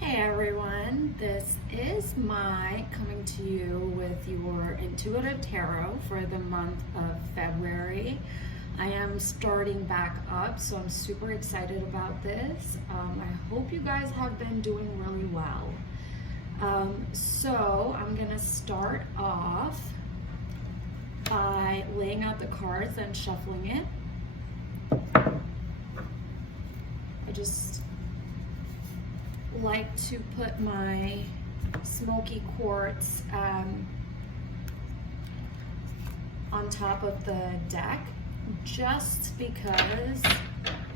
Hey everyone, this is Mai coming to you with your intuitive tarot for the month of February. I am starting back up, so I'm super excited about this. I hope you guys have been doing really well. So I'm gonna start off by laying out the cards and shuffling it. I just like to put my smoky quartz on top of the deck just because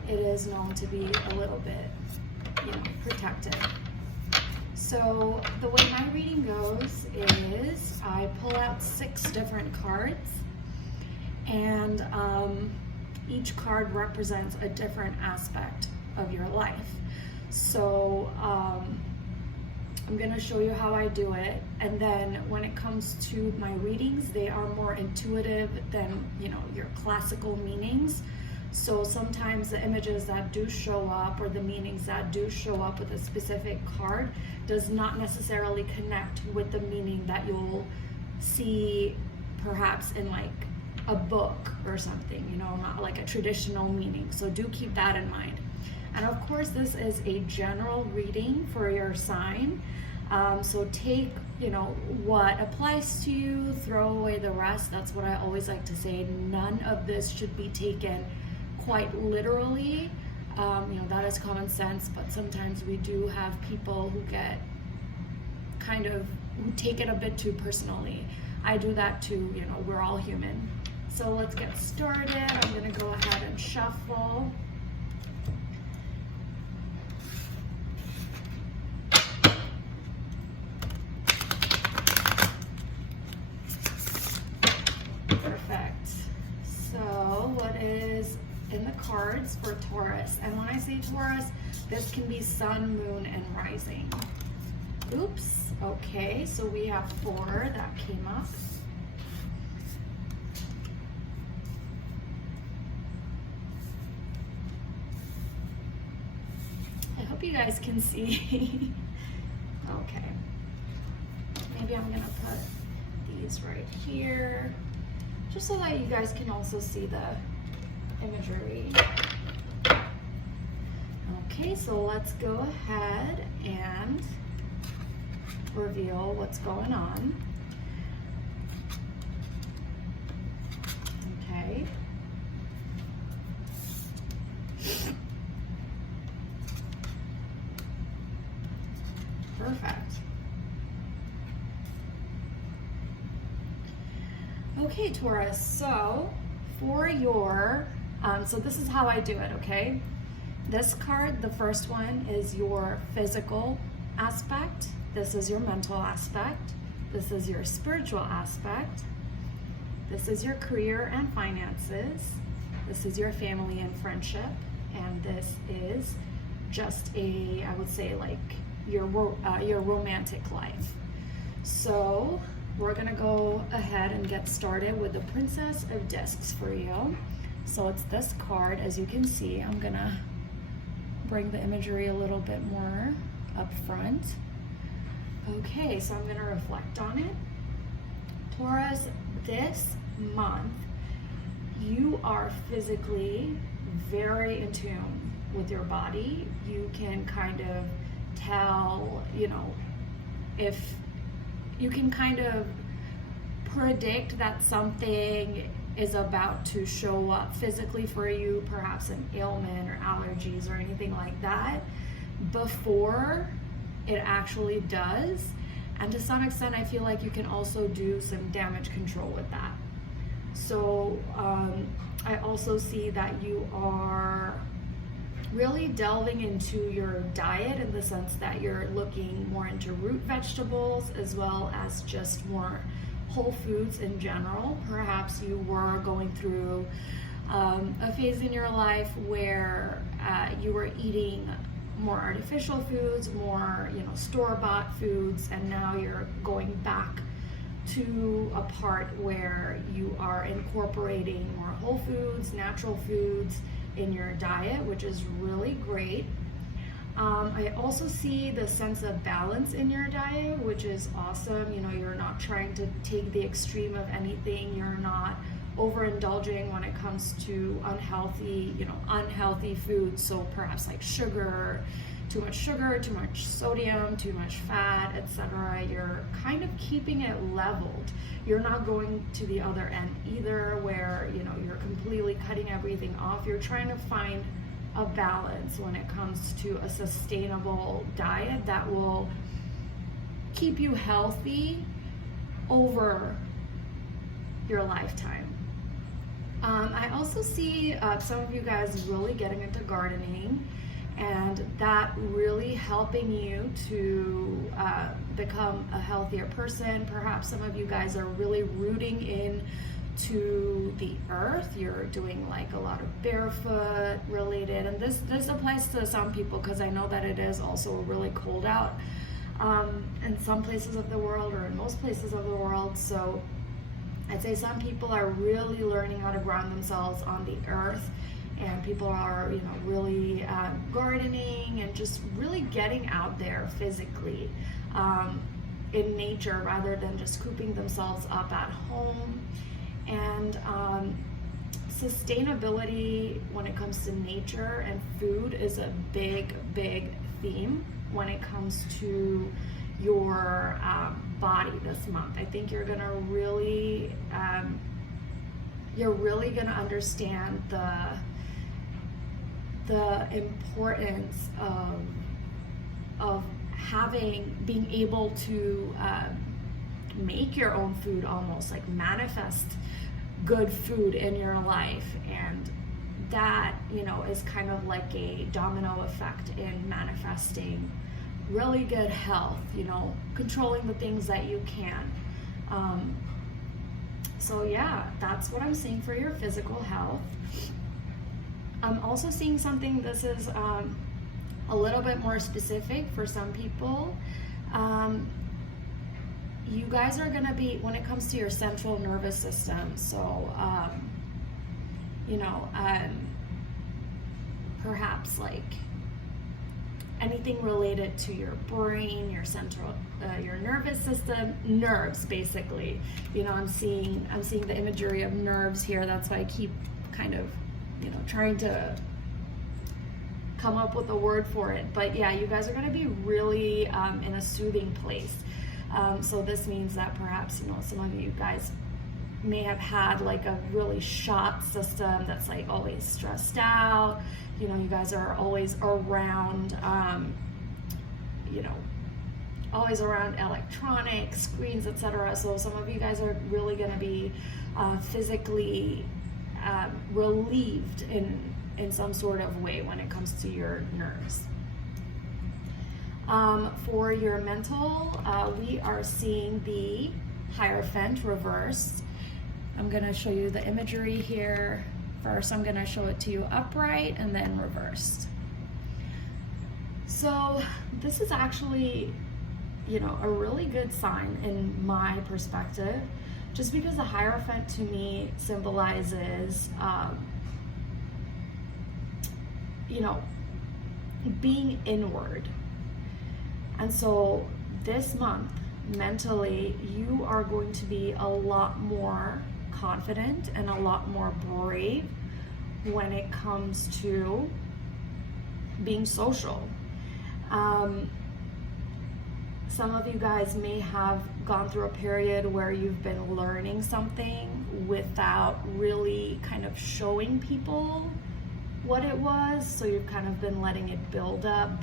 it is known to be a little bit, protected. So the way my reading goes is I pull out 6 different cards, and each card represents a different aspect of your life. So I'm going to show you how I do it, and then when it comes to my readings, they are more intuitive than your classical meanings. So sometimes the images that do show up or the meanings that do show up with a specific card does not necessarily connect with the meaning that you'll see perhaps in like a book or something, not like a traditional meaning. So do keep that in mind. And of course, this is a general reading for your sign. So take, what applies to you, throw away the rest. That's what I always like to say. None of this should be taken quite literally. That is common sense, but sometimes we do have people who get who take it a bit too personally. I do that too, we're all human. So let's get started. I'm gonna go ahead and shuffle. Perfect. So what is in the cards for Taurus? And when I say Taurus, this can be sun, moon, and rising. Oops. Okay, so we have 4 that came up. I hope you guys can see. Okay. Maybe I'm gonna put these right here, just so that you guys can also see the imagery. Okay, so let's go ahead and reveal what's going on. Okay. Perfect. Okay, Taurus, so for your, so this is how I do it, okay? This card, the first one, is your physical aspect. This is your mental aspect. This is your spiritual aspect. This is your career and finances. This is your family and friendship. And this is just I would say like your romantic life. So we're gonna go ahead and get started with the Princess of Discs for you. So it's this card, as you can see. I'm gonna bring the imagery a little bit more up front. Okay, so I'm gonna reflect on it. Taurus, this month, you are physically very in tune with your body. You can kind of tell, if you can kind of predict that something is about to show up physically for you, perhaps an ailment or allergies or anything like that, before it actually does. And to some extent, I feel like you can also do some damage control with that. So I also see that you are really delving into your diet, in the sense that you're looking more into root vegetables as well as just more whole foods in general. Perhaps you were going through a phase in your life where you were eating more artificial foods, more store-bought foods, and now you're going back to a part where you are incorporating more whole foods, natural foods in your diet, which is really great. I also see the sense of balance in your diet, which is awesome. You know, you're not trying to take the extreme of anything. You're not overindulging when it comes to unhealthy foods. So perhaps like sugar, too much sodium, too much fat, etc. You're kind of keeping it leveled. You're not going to the other end either, where, you know, you're completely cutting everything off. You're trying to find a balance when it comes to a sustainable diet that will keep you healthy over your lifetime. I also see some of you guys really getting into gardening, and that really helping you to become a healthier person. Perhaps some of you guys are really rooting in to the earth. You're doing like a lot of barefoot related, and this applies to some people because I know that it is also really cold out in some places of the world, or in most places of the world. So I'd say some people are really learning how to ground themselves on the earth, and people are, you know, really gardening and just really getting out there physically in nature, rather than just cooping themselves up at home. And sustainability when it comes to nature and food is a big theme when it comes to your body this month. I think you're gonna really gonna understand the importance of being able to make your own food, almost like manifest good food in your life. And that, you know, is kind of like a domino effect in manifesting really good health, you know, controlling the things that you can. So yeah, that's what I'm seeing for your physical health. I'm also seeing something, this is a little bit more specific for some people. You guys are going to be, when it comes to your central nervous system, so you know, perhaps like anything related to your brain, your central, your nervous system, nerves basically. You know, I'm seeing the imagery of nerves here. That's why I keep kind of, you know, trying to come up with a word for it. But yeah, you guys are going to be really in a soothing place. So this means that perhaps, you know, some of you guys may have had like a really shot system that's like always stressed out. You know, you guys are always around, you know, always around electronics, screens, etc. So some of you guys are really going to be physically relieved in some sort of way when it comes to your nerves. For your mental, we are seeing the Hierophant reversed. I'm going to show you the imagery here. First, I'm going to show it to you upright and then reversed. So this is actually, you know, a really good sign in my perspective, just because the Hierophant to me symbolizes, you know, being inward. And so this month, mentally, you are going to be a lot more confident and a lot more brave when it comes to being social. Some of you guys may have gone through a period where you've been learning something without really kind of showing people what it was. So you've kind of been letting it build up.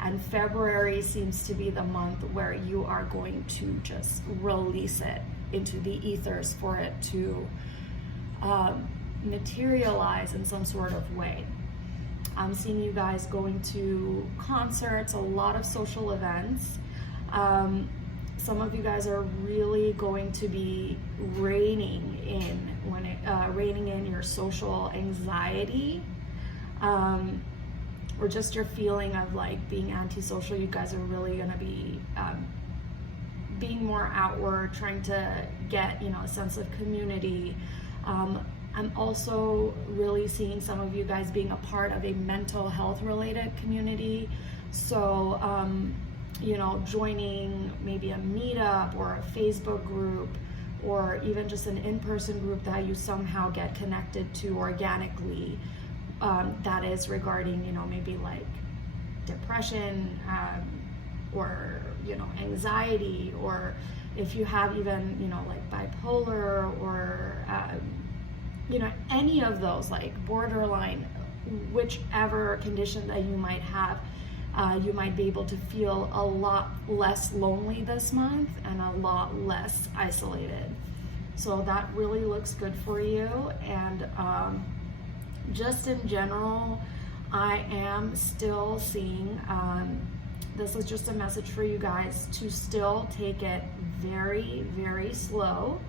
And February seems to be the month where you are going to just release it into the ethers for it to materialize in some sort of way. I'm seeing you guys going to concerts, a lot of social events. Some of you guys are really going to be reining in your social anxiety. Or just your feeling of like being antisocial. You guys are really going to be being more outward, trying to get, you know, a sense of community. I'm also really seeing some of you guys being a part of a mental health related community. So, joining maybe a meetup or a Facebook group, or even just an in-person group that you somehow get connected to organically, that is regarding, maybe like depression, or, anxiety, or if you have even, like bipolar, or, any of those, like borderline, whichever condition that you might have, you might be able to feel a lot less lonely this month and a lot less isolated. So that really looks good for you. And just in general, I am still seeing, this is just a message for you guys to still take it very, very slow.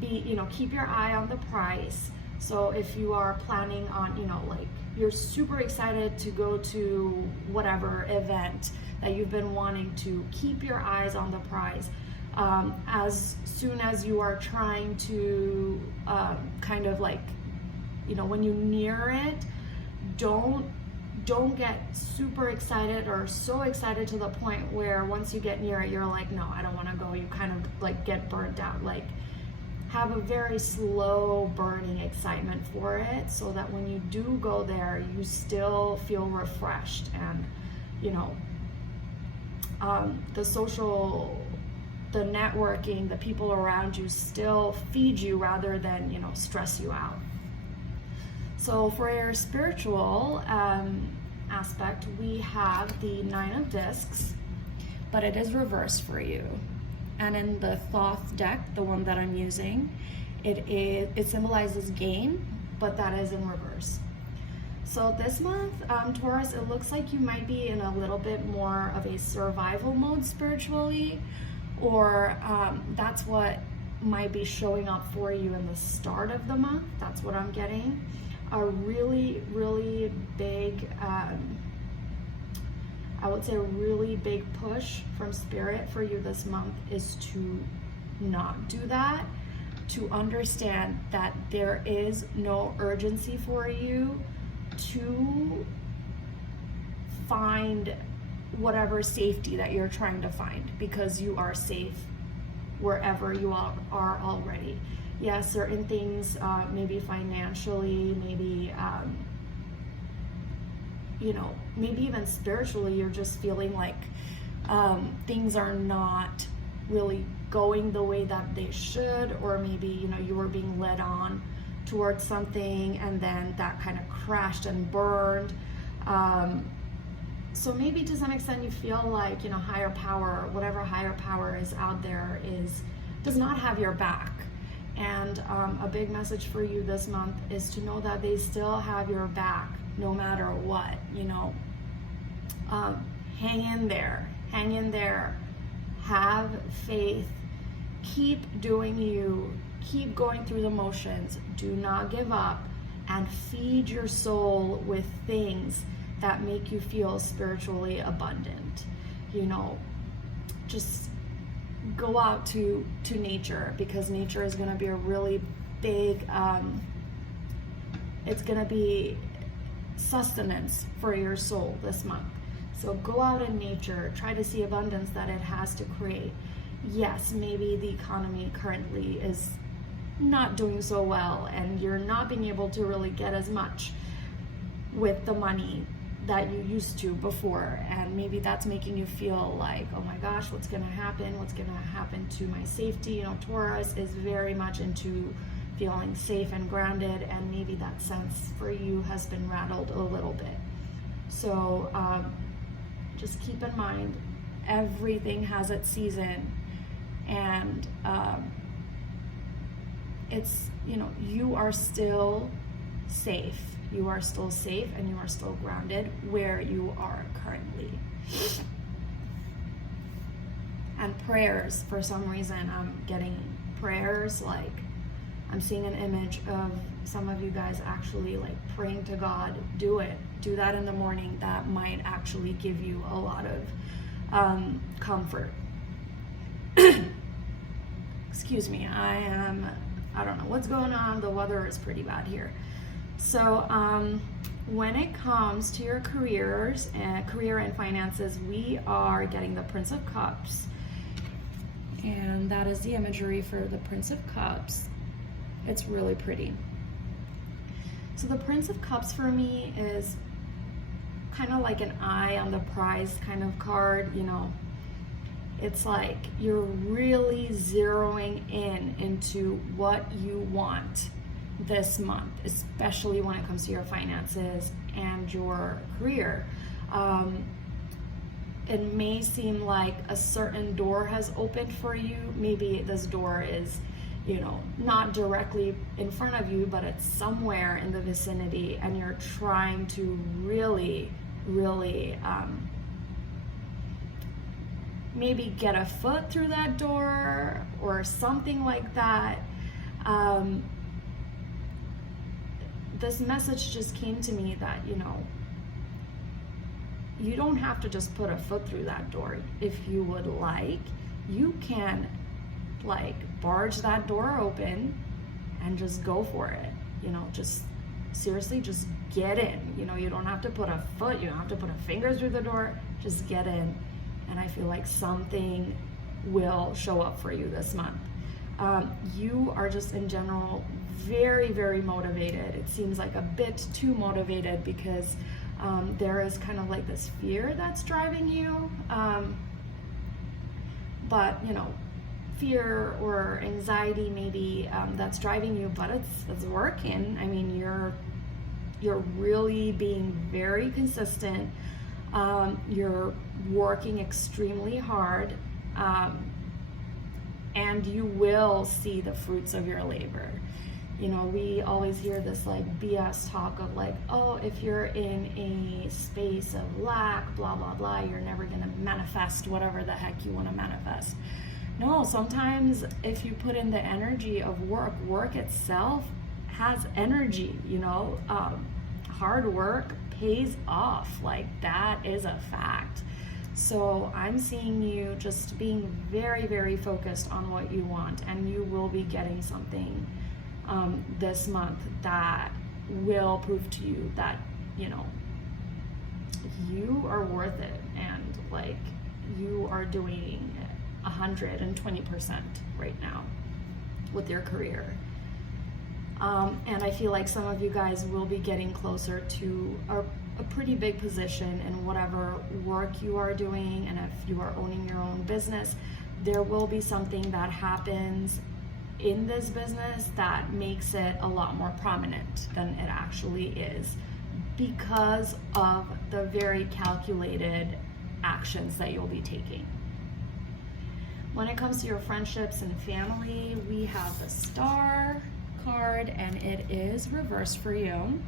Keep your eye on the price. So if you are planning on, like you're super excited to go to whatever event that you've been wanting to, keep your eyes on the prize. As soon as you are trying to kind of like, when you near it, don't get super excited or so excited to the point where once you get near it, you're like, no, I don't want to go. You kind of like get burnt out. Like, have a very slow burning excitement for it, so that when you do go there, you still feel refreshed, and the networking, the people around you still feed you rather than stress you out. So for your spiritual aspect, we have the 9 of Discs, but it is reversed for you. And in the Thoth deck, the one that I'm using, it symbolizes gain, but that is in reverse. So this month, Taurus, it looks like you might be in a little bit more of a survival mode spiritually, or that's what might be showing up for you in the start of the month. That's what I'm getting. A really, really big, I would say a really big push from Spirit for you this month is to not do that, to understand that there is no urgency for you to find whatever safety that you're trying to find, because you are safe wherever you are already. Yes, certain things, maybe financially, maybe maybe even spiritually, you're just feeling like things are not really going the way that they should, or maybe you were being led on towards something and then that kind of crashed and burned. So maybe to some extent you feel like higher power, whatever higher power is out there, does not have your back. And a big message for you this month is to know that they still have your back no matter what. Hang in there, have faith, keep doing you, keep going through the motions, do not give up, and feed your soul with things that make you feel spiritually abundant. Just go out to nature, because nature is going to be a really big, it's going to be sustenance for your soul this month. So go out in nature, try to see abundance that it has to create. Yes, maybe the economy currently is not doing so well, and you're not being able to really get as much with the money that you used to before, and maybe that's making you feel like, oh my gosh, what's going to happen to my safety. Taurus is very much into feeling safe and grounded, and maybe that sense for you has been rattled a little bit. So just keep in mind, everything has its season, and it's, you are still safe. You are still safe, and you are still grounded where you are currently. And prayers, for some reason, I'm getting prayers, like I'm seeing an image of some of you guys actually like praying to God. Do it. Do that in the morning. That might actually give you a lot of comfort. Excuse me, I am I don't know what's going on. The weather is pretty bad here. So when it comes to your career and finances, we are getting the Prince of Cups. And that is the imagery for the Prince of Cups. It's really pretty. So the Prince of Cups for me is kind of like an eye on the prize kind of card, you know. It's like you're really zeroing into what you want this month, especially when it comes to your finances and your career. It may seem like a certain door has opened for you. Maybe this door is, you know, not directly in front of you, but it's somewhere in the vicinity, and you're trying to really maybe get a foot through that door or something like that. This message just came to me that, you know, you don't have to just put a foot through that door. If you would like, you can like barge that door open and just go for it. You know, just seriously, just get in. You know, you don't have to put a foot, you don't have to put a finger through the door, just get in. And I feel like something will show up for you this month. You are just in general very motivated. It seems like a bit too motivated because there is kind of like this fear that's driving you. But you know, fear or anxiety maybe that's driving you, but it's working. I mean, you're really being very consistent. You're working extremely hard, and you will see the fruits of your labor. You know, we always hear this like BS talk of like, oh, if you're in a space of lack, blah, blah, blah, you're never gonna manifest whatever the heck you wanna manifest. No, sometimes if you put in the energy of work itself has energy, you know. Hard work pays off, like that is a fact. So I'm seeing you just being very focused on what you want, and you will be getting something this month that will prove to you that, you know, you are worth it, and like you are doing 120% right now with your career. And I feel like some of you guys will be getting closer to a pretty big position in whatever work you are doing, and if you are owning your own business, there will be something that happens in this business that makes it a lot more prominent than it actually is, because of the very calculated actions that you'll be taking. When it comes to your friendships and family, we have the Star card, and it is reversed for you.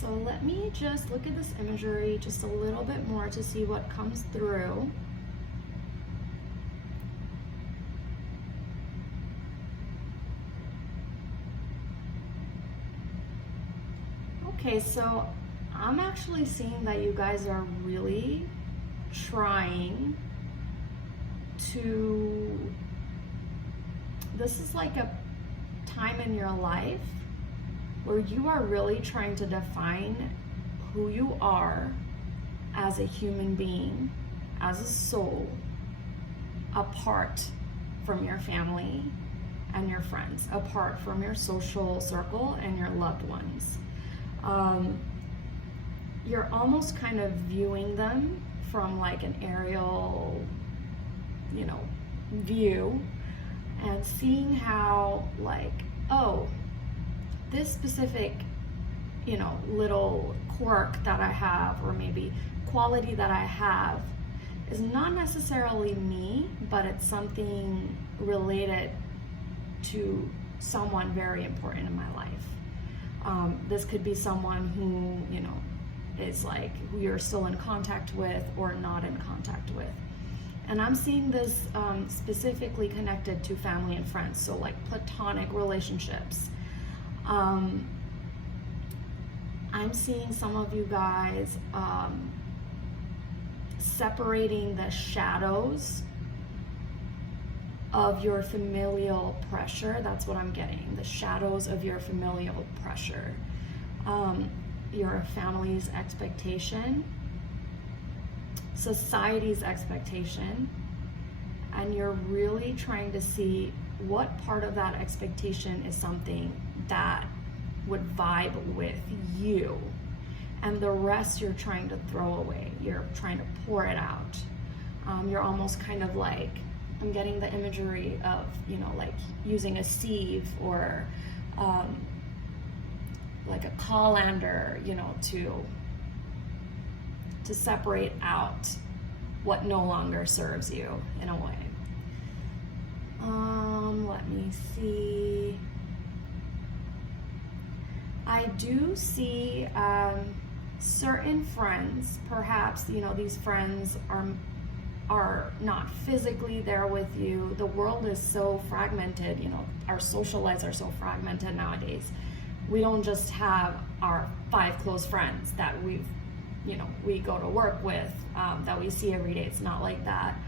So let me just look at this imagery just a little bit more to see what comes through. Okay, so I'm actually seeing that you guys are really trying to, this is like a time in your life where you are really trying to define who you are as a human being, as a soul, apart from your family and your friends, apart from your social circle and your loved ones. You're almost kind of viewing them from like an aerial, you know, view, and seeing how like, oh, this specific, you know, little quirk that I have, or maybe quality that I have, is not necessarily me, but it's something related to someone very important in my life. This could be someone who, you know, is like who you're still in contact with or not in contact with. And I'm seeing this specifically connected to family and friends, so like platonic relationships. I'm seeing some of you guys separating the shadows of your familial pressure. That's what I'm getting, the shadows of your familial pressure. Your family's expectation, society's expectation, and you're really trying to see what part of that expectation is something that would vibe with you, and the rest you're trying to throw away. You're trying to pour it out. You're almost kind of like, I'm getting the imagery of, like using a sieve or like a colander, to separate out what no longer serves you in a way. Let me see. I do see certain friends, perhaps, these friends are not physically there with you. The world is so fragmented, our social lives are so fragmented nowadays. We don't just have our 5 close friends that we go to work with, that we see every day. It's not like that.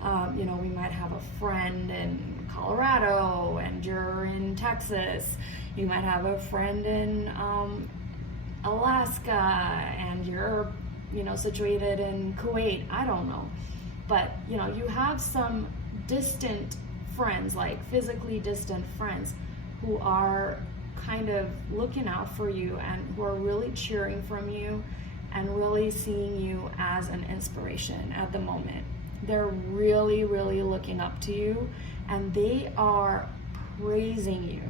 We might have a friend in Colorado and you're in Texas. You might have a friend in Alaska and you're, situated in Kuwait. I don't know. But, you have some distant friends, like physically distant friends, who are kind of looking out for you and who are really cheering from you and really seeing you as an inspiration at the moment. They're really, really looking up to you, and they are praising you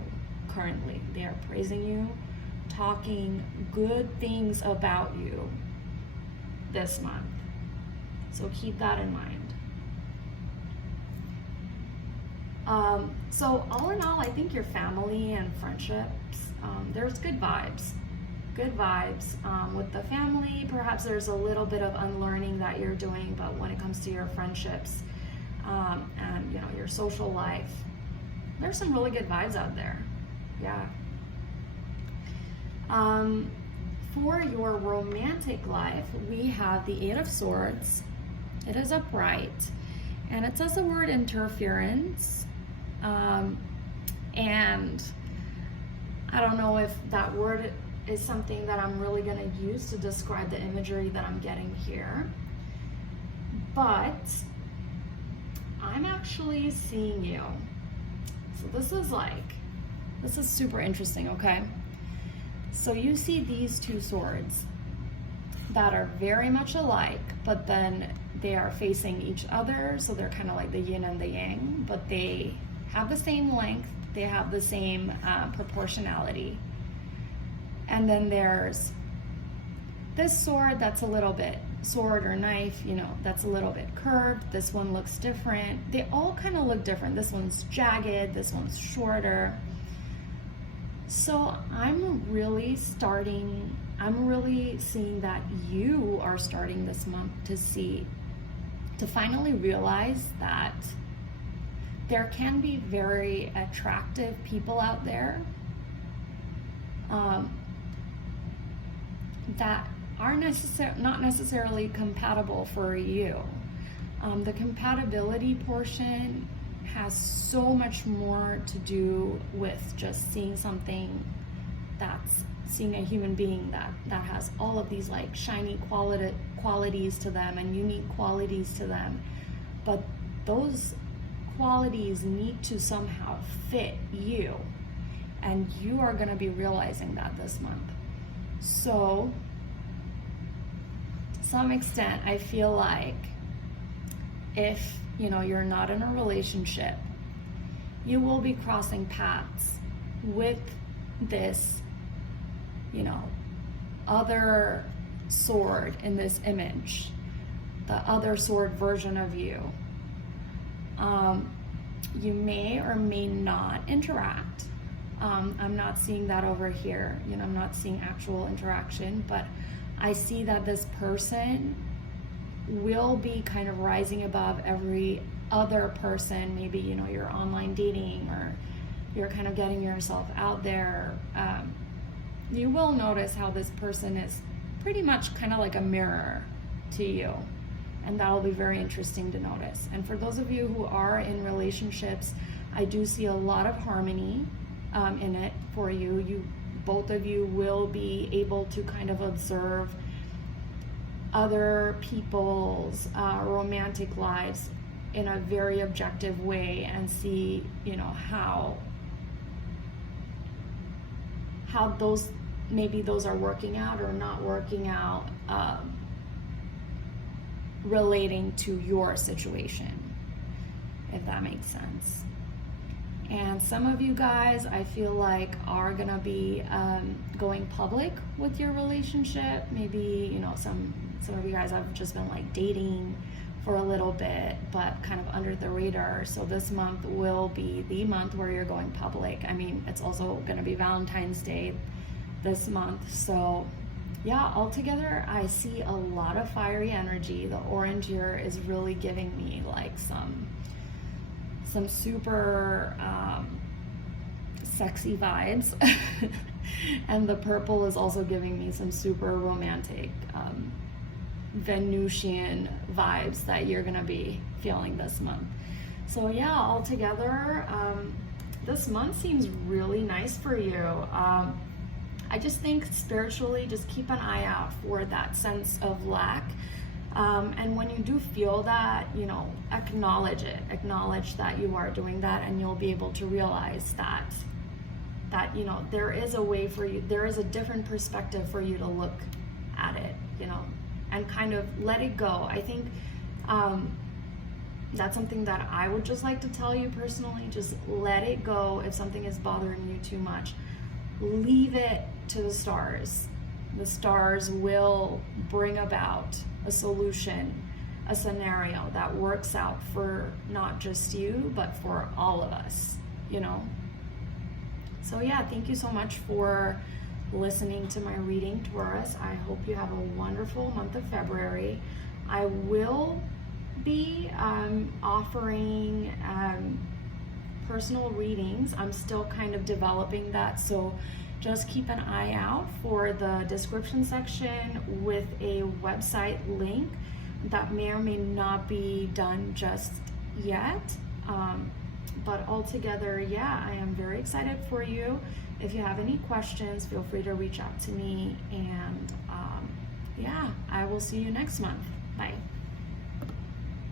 currently. They are praising you, talking good things about you this month. So keep that in mind. So all in all, I think your family and friendships, there's good vibes. Good vibes with the family. Perhaps there's a little bit of unlearning that you're doing, but when it comes to your friendships and your social life, there's some really good vibes out there. Yeah. For your romantic life, we have the 8 of Swords. It is upright, and it says the word interference. And I don't know if that word is something that I'm really going to use to describe the imagery that I'm getting here. But I'm actually seeing you. So this is super interesting, okay? So you see these 2 swords that are very much alike, but then they are facing each other, so they're kind of like the yin and the yang, but they have the same length, they have the same proportionality. And then there's this sword that's a little bit, sword or knife, that's a little bit curved. This one looks different. They all kind of look different. This one's jagged, this one's shorter. So I'm really seeing that you are starting this month to finally realize that there can be very attractive people out there that are not necessarily compatible for you. The compatibility portion has so much more to do with just seeing a human being that has all of these like shiny qualities to them and unique qualities to them, but those qualities need to somehow fit you, and you are going to be realizing that this month. So to some extent, I feel like if you're not in a relationship, you will be crossing paths with this other sword in this image, the other sword version of you. You may or may not interact. I'm not seeing that over here. I'm not seeing actual interaction, but I see that this person will be kind of rising above every other person. Maybe, you're online dating or you're kind of getting yourself out there. You will notice how this person is pretty much kind of like a mirror to you. And that'll be very interesting to notice. And for those of you who are in relationships, I do see a lot of harmony in it for you. Both of you will be able to kind of observe other people's romantic lives in a very objective way and see, how those are working out or not working out, relating to your situation, if that makes sense. And some of you guys, I feel like, are gonna be going public with your relationship. Maybe, some of you guys have just been like dating for a little bit, but kind of under the radar. So this month will be the month where you're going public. I mean, it's also gonna be Valentine's Day this month. So yeah, altogether, I see a lot of fiery energy. The orange here is really giving me like some super sexy vibes. And the purple is also giving me some super romantic Venusian vibes that you're gonna be feeling this month. So yeah, altogether, this month seems really nice for you. I just think spiritually, just keep an eye out for that sense of lack. And when you do feel that, acknowledge it. Acknowledge that you are doing that, and you'll be able to realize that there is a way for you, there is a different perspective for you to look at it, and kind of let it go. I think that's something that I would just like to tell you personally. Just let it go. If something is bothering you too much, leave it to the stars. The stars will bring about a solution, a scenario that works out for not just you, but for all of us, So yeah, thank you so much for listening to my reading, Taurus. I hope you have a wonderful month of February. I will be offering personal readings. I'm still kind of developing that, so just keep an eye out for the description section with a website link that may or may not be done just yet. But altogether, yeah, I am very excited for you. If you have any questions, feel free to reach out to me. And yeah, I will see you next month. Bye.